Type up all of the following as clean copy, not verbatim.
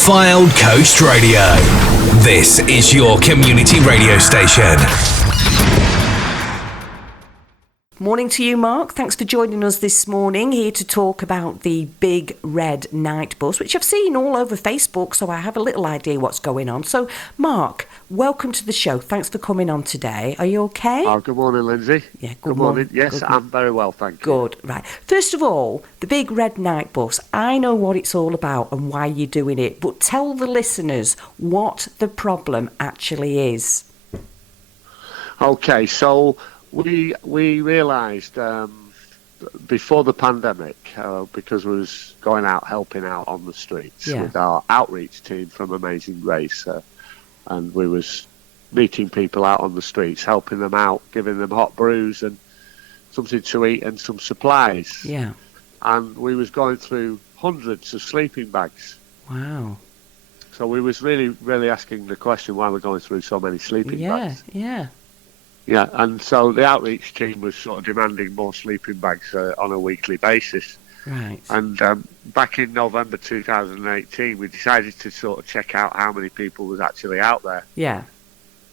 Fylde Coast Radio. This is your community radio station. Morning to you, Mark. Thanks for joining us this morning, here to talk about the big red night bus, which I've seen all over Facebook, so I have a little idea what's going on. So, Mark, welcome to the show. Thanks for coming on today. Are you okay? Oh, good morning, Lindsey. Yeah, good morning. Yes, good. I'm very well, thank you. Good, right. First of all, the big red night bus. I know what it's all about and why you're doing it, but tell the listeners what the problem actually is. Okay, so we realised before the pandemic, because we was going out helping out on the streets with our outreach team from Amazing Grace, and we was meeting people out on the streets, helping them out, giving them hot brews and something to eat and some supplies. Yeah. And we was going through hundreds of sleeping bags. Wow. So we was really asking the question, why we're going through so many sleeping bags. Yeah, and so the outreach team was sort of demanding more sleeping bags on a weekly basis. Right. And back in November 2018, we decided to sort of check out how many people was actually out there. Yeah.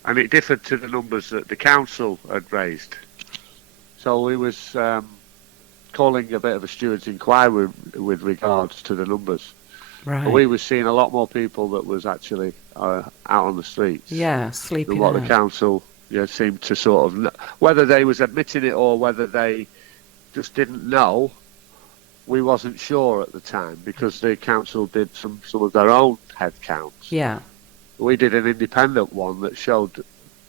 And it differed to the numbers that the council had raised. So we was calling a bit of a steward's inquiry with regards to the numbers. Right. But we was seeing a lot more people that was actually out on the streets. Yeah, sleeping than what out. the council seemed to sort of, whether they was admitting it or whether they just didn't know, we wasn't sure at the time, because the council did some of their own head counts. Yeah. We did an independent one that showed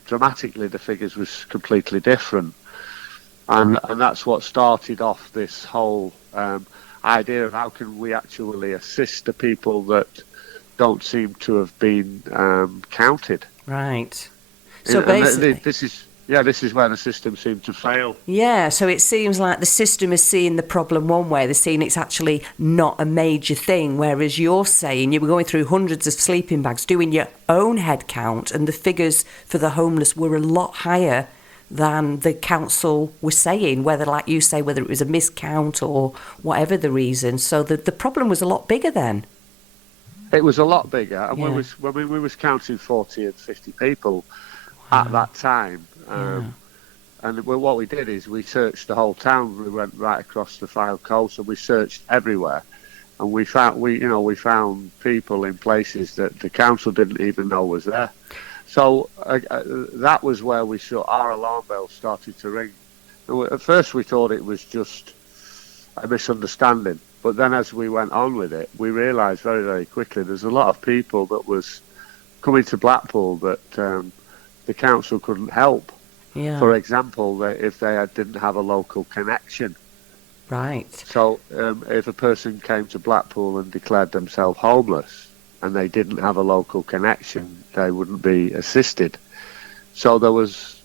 dramatically the figures was completely different, and that's what started off this whole idea of how can we actually assist the people that don't seem to have been counted. Right. So basically, this is where the system seemed to fail. Yeah, so it seems like the system is seeing the problem one way. They're seeing it's actually not a major thing, whereas you're saying you were going through hundreds of sleeping bags, doing your own head count, and the figures for the homeless were a lot higher than the council was saying, whether, like you say, whether it was a miscount or whatever the reason. So the problem was a lot bigger then. It was a lot bigger, and when we was counting 40 and 50 people at that time. And what we did is we searched the whole town. We went right across the Fylde coast and we searched everywhere, and we found people in places that the council didn't even know was there. So that was where we saw our alarm bells started to ring. At first we thought it was just a misunderstanding, but then as we went on with it, we realised very, very quickly there's a lot of people that was coming to Blackpool that the council couldn't help. Yeah. For example, if they didn't have a local connection. Right. So if a person came to Blackpool and declared themselves homeless and they didn't have a local connection, they wouldn't be assisted. So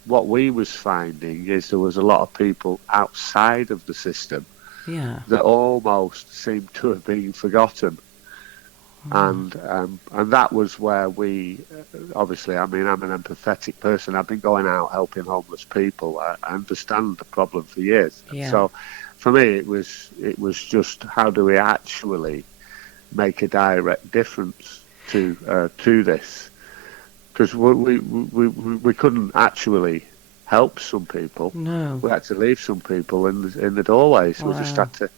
what we was finding is there was a lot of people outside of the system that almost seemed to have been forgotten. And that was where we, obviously, I mean, I'm an empathetic person. I've been going out helping homeless people. I understand the problem for years. Yeah. So for me, it was just how do we actually make a direct difference to this? Because we couldn't actually help some people. No. We had to leave some people in the doorways. Wow. We just had to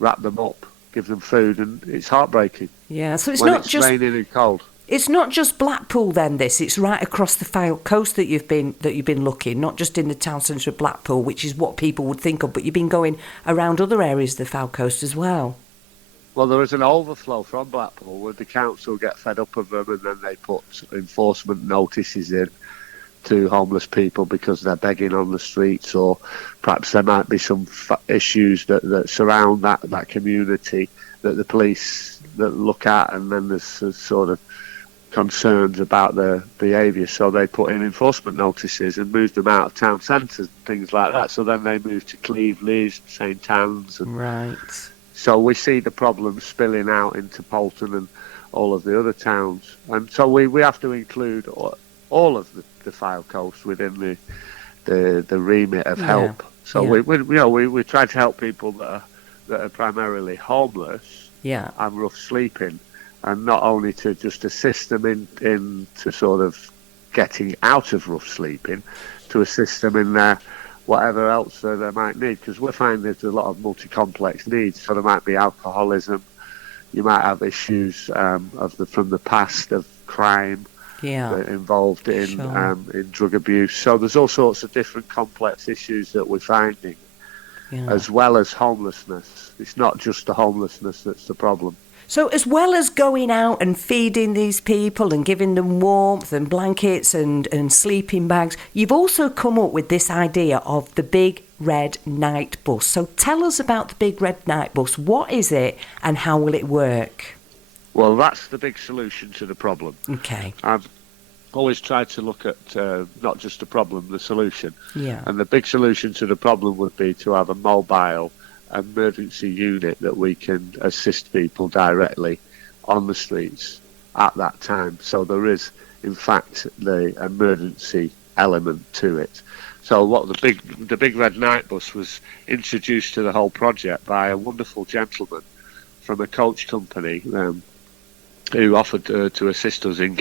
wrap them up, give them food, and it's heartbreaking. Yeah, so it's when not it's just raining and cold. It's not just Blackpool then. It's right across the Fylde coast that you've been looking, not just in the town centre of Blackpool, which is what people would think of, but you've been going around other areas of the Fylde coast as well. Well, there is an overflow from Blackpool where the council get fed up of them, and then they put enforcement notices in to homeless people because they're begging on the streets, or perhaps there might be some issues that surround that community that the police that look at, and then there's sort of concerns about their behaviour, so they put in enforcement notices and moved them out of town centres and things like that. So then they moved to Cleveland, St Anne's, and right. So we see the problem spilling out into Bolton and all of the other towns, and so we have to include all of the Fylde coast within the remit of help. So we try to help people that are primarily homeless and rough sleeping, and not only to just assist them in to sort of getting out of rough sleeping, to assist them in their whatever else they might need, because we find there's a lot of multi-complex needs. So there might be alcoholism, you might have issues from the past of crime, involved in drug abuse. So there's all sorts of different complex issues that we're finding, as well as homelessness. It's not just the homelessness that's the problem. So as well as going out and feeding these people and giving them warmth and blankets and sleeping bags, you've also come up with this idea of the Big Red Night Bus. So tell us about the Big Red Night Bus. What is it and how will it work? Well, that's the big solution to the problem. Okay. I've always tried to look at not just the problem, the solution. Yeah. And the big solution to the problem would be to have a mobile emergency unit that we can assist people directly on the streets at that time. So there is, in fact, the emergency element to it. So what the Big Red Night Bus was introduced to the whole project by a wonderful gentleman from a coach company who offered to assist us in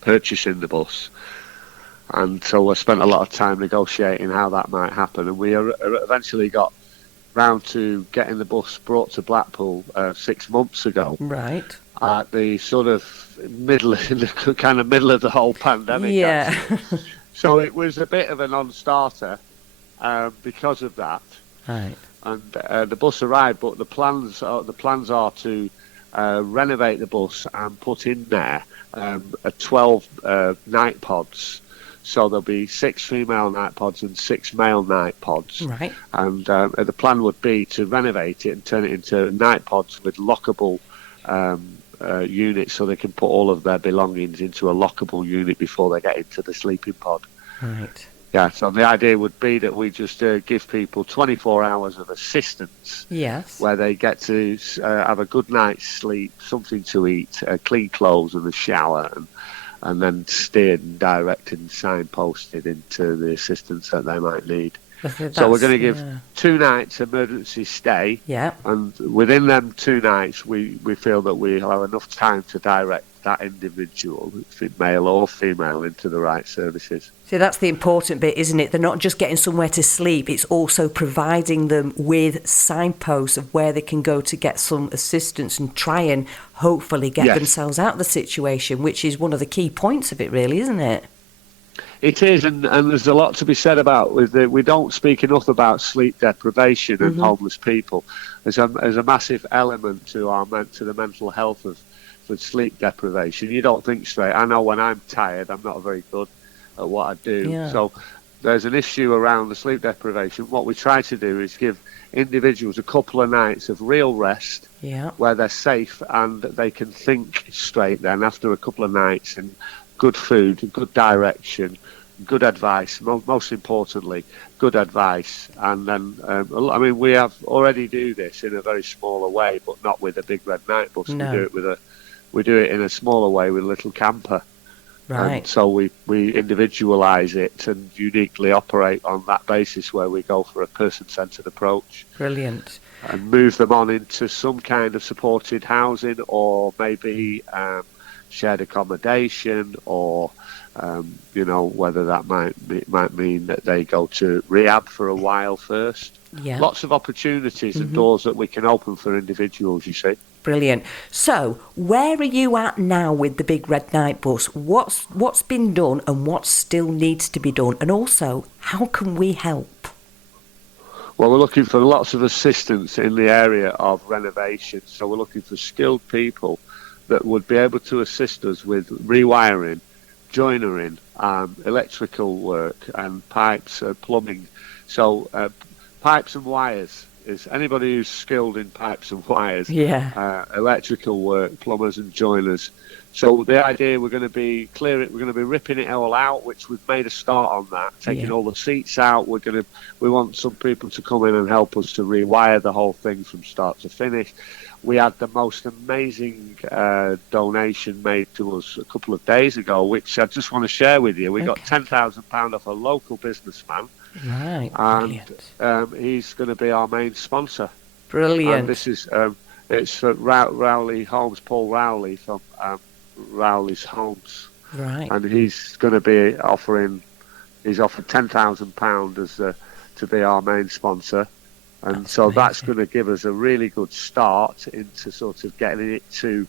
purchasing the bus. And so I spent a lot of time negotiating how that might happen, and we eventually got round to getting the bus brought to Blackpool 6 months ago. Right. At the sort of middle of the whole pandemic. Yeah. So it was a bit of a non-starter because of that. Right. And the bus arrived, but the plans are to renovate the bus and put in there 12 night pods. So there'll be 6 female night pods and 6 male night pods. Right. And the plan would be to renovate it and turn it into night pods with lockable units, so they can put all of their belongings into a lockable unit before they get into the sleeping pod. Right. Yeah, so the idea would be that we just give people 24 hours of assistance. Yes. Where they get to have a good night's sleep, something to eat, clean clothes and a shower, and then steered and directed and signposted into the assistance that they might need. So we're going to give 2 nights emergency stay. Yeah. And within them 2 nights, we feel that we have enough time to direct that individual, male or female, into the right services. So that's the important bit, isn't it? They're not just getting somewhere to sleep, it's also providing them with signposts of where they can go to get some assistance and try and hopefully get themselves out of the situation, which is one of the key points of it, really, isn't it? It is, and there's a lot to be said about we don't speak enough about sleep deprivation and homeless people. There's a massive element to the mental health of sleep deprivation. You don't think straight. I know when I'm tired, I'm not very good at what I do. Yeah. So there's an issue around the sleep deprivation. What we try to do is give individuals a couple of nights of real rest, where they're safe and they can think straight then after a couple of nights, and good food, good direction, good advice, most importantly, good advice. And then, we have already do this in a very smaller way, but not with a Big Red Night Bus. No. We do it in a smaller way with a little camper. Right. And so we individualise it and uniquely operate on that basis, where we go for a person-centred approach. Brilliant. And move them on into some kind of supported housing, or maybe shared accommodation, or whether that might mean that they go to rehab for a while first. Yeah. Lots of opportunities and doors that we can open for individuals, you see. Brilliant. So, where are you at now with the Big Red Night Bus? What's been done and what still needs to be done? And also, how can we help? Well, we're looking for lots of assistance in the area of renovation. So we're looking for skilled people that would be able to assist us with rewiring, joinery, electrical work, and pipes, plumbing. So pipes and wires is anybody who's skilled in pipes and wires, electrical work, plumbers and joiners. So the idea, we're going to be ripping it all out, which we've made a start on that, taking all the seats out. We want some people to come in and help us to rewire the whole thing from start to finish. We had the most amazing donation made to us a couple of days ago, which I just want to share with you. We got £10,000 off a local businessman. Right. And he's going to be our main sponsor. Brilliant. And this is It's Rowley Homes, Paul Rowley from Rowley's Homes. Right. And he's going to be he's offered £10,000 to be our main sponsor. And That's so amazing. that's going to give us a really good start into sort of getting it to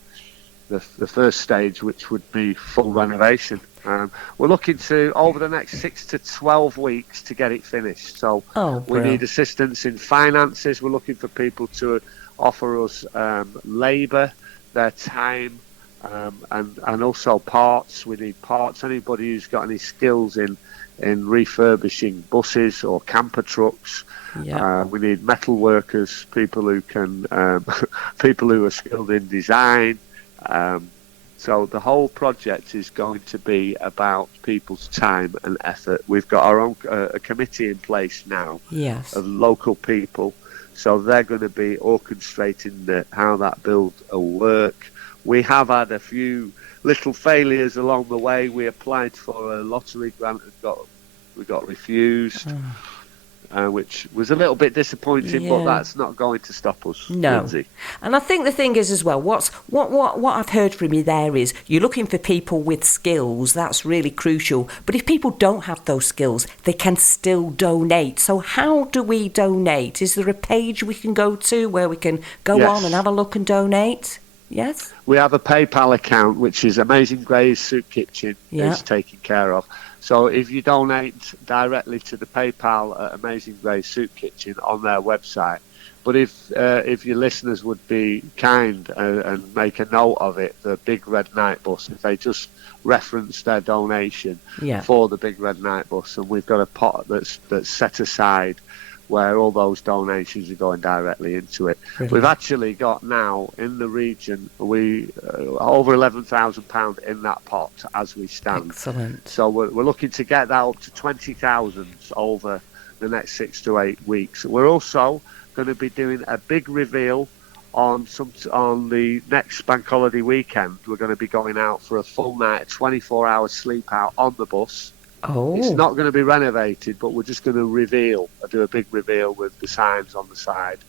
the first stage, which would be full renovation. We're looking to, over the next 6 to 12 weeks, to get it finished. So we need assistance in finances. We're looking for people to offer us labour, their time, and also parts. We need parts. Anybody who's got any skills in refurbishing buses or camper trucks. Yeah. We need metal workers, people who can, people who are skilled in design. So the whole project is going to be about people's time and effort. We've got our own a committee in place now of local people, so they're going to be orchestrating how that build will work. We have had a few little failures along the way. We applied for a lottery grant and we got refused. Which was a little bit disappointing, but that's not going to stop us, Lindsey. And I think the thing is as well, what I've heard from you there is you're looking for people with skills. That's really crucial. But if people don't have those skills, they can still donate. So how do we donate? Is there a page we can go to where we can go on and have a look and donate? Yes? We have a PayPal account, which is Amazing Grace Soup Kitchen is taken care of. So if you donate directly to the PayPal at Amazing Grace Soup Kitchen on their website, but if your listeners would be kind and make a note of it, the Big Red Night Bus, if they just reference their donation for the Big Red Night Bus, and we've got a pot that's set aside where all those donations are going directly into it. Brilliant. We've actually got now in the region over £11,000 in that pot as we stand. Excellent. So we're looking to get that up to 20,000 over the next 6 to 8 weeks. We're also going to be doing a big reveal on the next bank holiday weekend. We're going to be going out for a full night, 24-hour sleep out on the bus. Oh. It's not going to be renovated, but we're just going to do a big reveal with the signs on the side.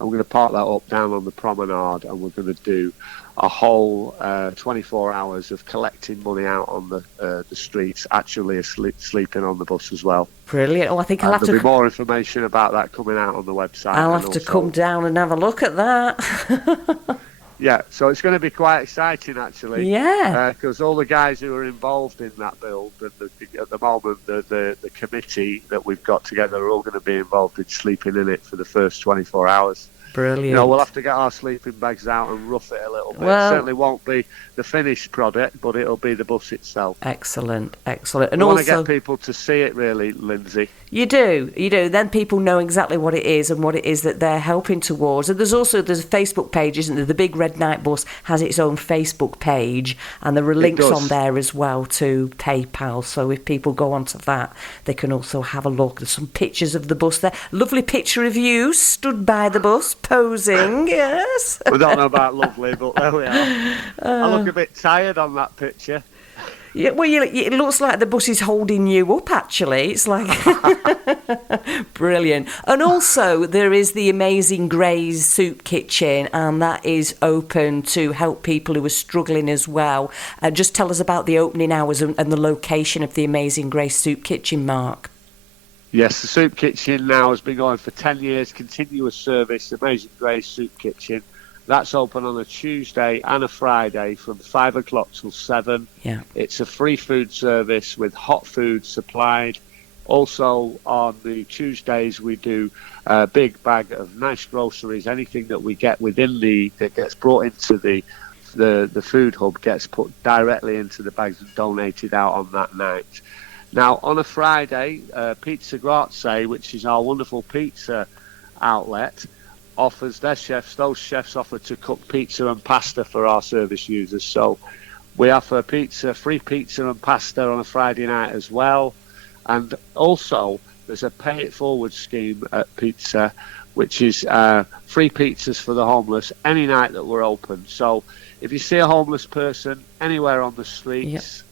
And we're going to park that up down on the promenade, and we're going to do a whole 24 hours of collecting money out on the streets, actually sleeping on the bus as well. Brilliant. Well, I think I'll have there'll be more information about that coming out on the website. I'll have to come down and have a look at that. Yeah, so it's going to be quite exciting, actually. Yeah. Because all the guys who are involved in that build, and at the moment, the committee that we've got together are all going to be involved in sleeping in it for the first 24 hours. Brilliant. You know, we'll have to get our sleeping bags out and rough it a little bit. Well, it certainly won't be the finished product, but it'll be the bus itself. Excellent. And we also, want to get people to see it, really, Lindsey. You do. Then people know exactly what it is and what it is that they're helping towards. And there's a Facebook page, isn't there? The Big Red Night Bus has its own Facebook page, and there are links on there as well to PayPal. So if people go onto that, they can also have a look. There's some pictures of the bus there. Lovely picture of you stood by the bus, posing. Yes. We don't know about lovely, but there we are. I look a bit tired on that picture. Yeah, well, it looks like the bus is holding you up, actually. It's like brilliant. And also, there is the Amazing Grace Soup Kitchen, and that is open to help people who are struggling as well. Just tell us about the opening hours and the location of the Amazing Grace Soup Kitchen, Mark. Yes, the Soup Kitchen now has been going for 10 years, continuous service, Amazing Grace Soup Kitchen. That's open on a Tuesday and a Friday from 5 o'clock till 7. Yeah. It's a free food service with hot food supplied. Also, on the Tuesdays, we do a big bag of nice groceries. Anything that we get that gets brought into the food hub gets put directly into the bags and donated out on that night. Now, on a Friday, Pizza Grazie, which is our wonderful pizza outlet, offers those chefs offer to cook pizza and pasta for our service users. So we offer free pizza and pasta on a Friday night as well. And also there's a pay it forward scheme at Pizza, which is free pizzas for the homeless any night that we're open. So if you see a homeless person anywhere on the streets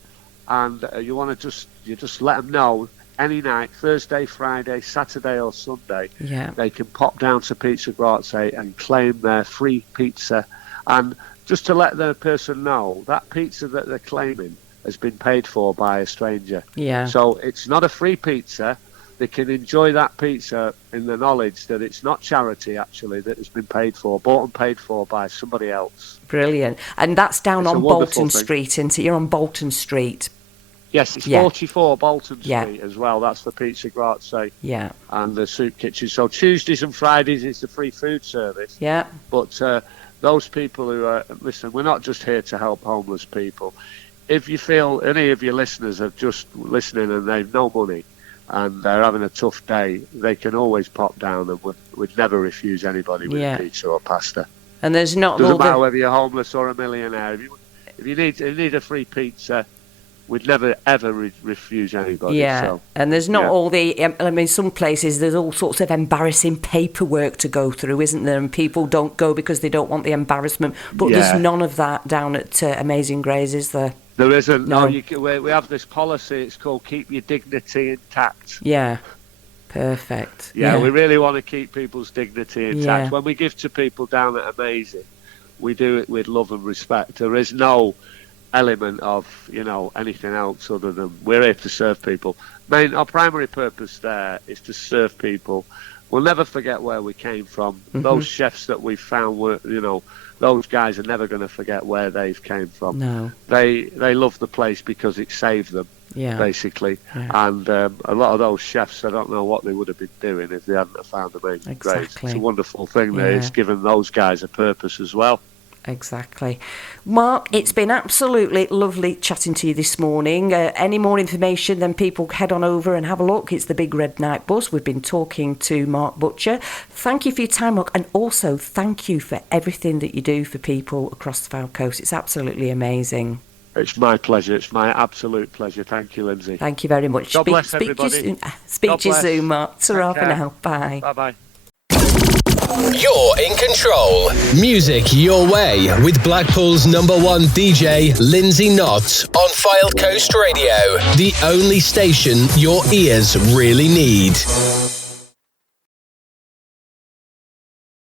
and you want to just let them know any night, Thursday, Friday, Saturday or Sunday, Yeah. they can pop down to Pizza Grazie and claim their free pizza. And just to let the person know, that pizza that they're claiming has been paid for by a stranger. Yeah. So it's not a free pizza. They can enjoy that pizza in the knowledge that it's not charity, actually, that it's been paid for, bought and paid for by somebody else. Brilliant. And that's down It's a on wonderful Bolton thing. Street, isn't it? You're on Bolton Street. Yes, it's Yeah. 44 Bolton Yeah. Street as well. That's the Pizza Grazie Yeah. and the soup kitchen. So Tuesdays and Fridays is the free food service. Yeah. But those people who are, listen, we're not just here to help homeless people. If you feel any of your listeners are just listening and they've no money and they're having a tough day, they can always pop down, and we'd never refuse anybody with Yeah. pizza or pasta. And there's not Doesn't all matter the... whether you're homeless or a millionaire. If you need a free pizza, we'd never ever refuse anybody. Yeah, So, and there's not yeah. all the... I mean, some places there's all sorts of embarrassing paperwork to go through, isn't there? And people don't go because they don't want the embarrassment. But Yeah. there's none of that down at Amazing Grace, is there? There isn't. No. We have this policy. It's called keep your dignity intact. Yeah, perfect. Yeah, we really want to keep people's dignity intact. Yeah. When we give to people down at Amazing, we do it with love and respect. There is no element of, anything else other than we're here to serve people. Our primary purpose there is to serve people. We'll never forget where we came from. Mm-hmm. Those chefs that we found were, those guys are never going to forget where they've came from. No. They love the place because it saved them. Yeah. Basically, Yeah. and a lot of those chefs, I don't know what they would have been doing if they hadn't have found Amazing Grace. Exactly. It's a wonderful thing that Yeah. it's given those guys a purpose as well. Exactly. Mark, it's been absolutely lovely chatting to you this morning. Any more information, then people head on over and have a look. It's the Big Red Night Bus. We've been talking to Mark Butcher. Thank you for your time, Mark, and also thank you for everything that you do for people across the Fylde Coast. It's absolutely amazing. It's my pleasure. It's my absolute pleasure. Thank you, Lindsay. Thank you very much. God bless Speak to you everybody. soon. Speak God to you bless. soon, Mark. Ta-ra for care. now. Bye. Bye-bye. You're in control. Music your way with Blackpool's #1 DJ, Lindsey Knott, on Fylde Coast Radio. The only station your ears really need.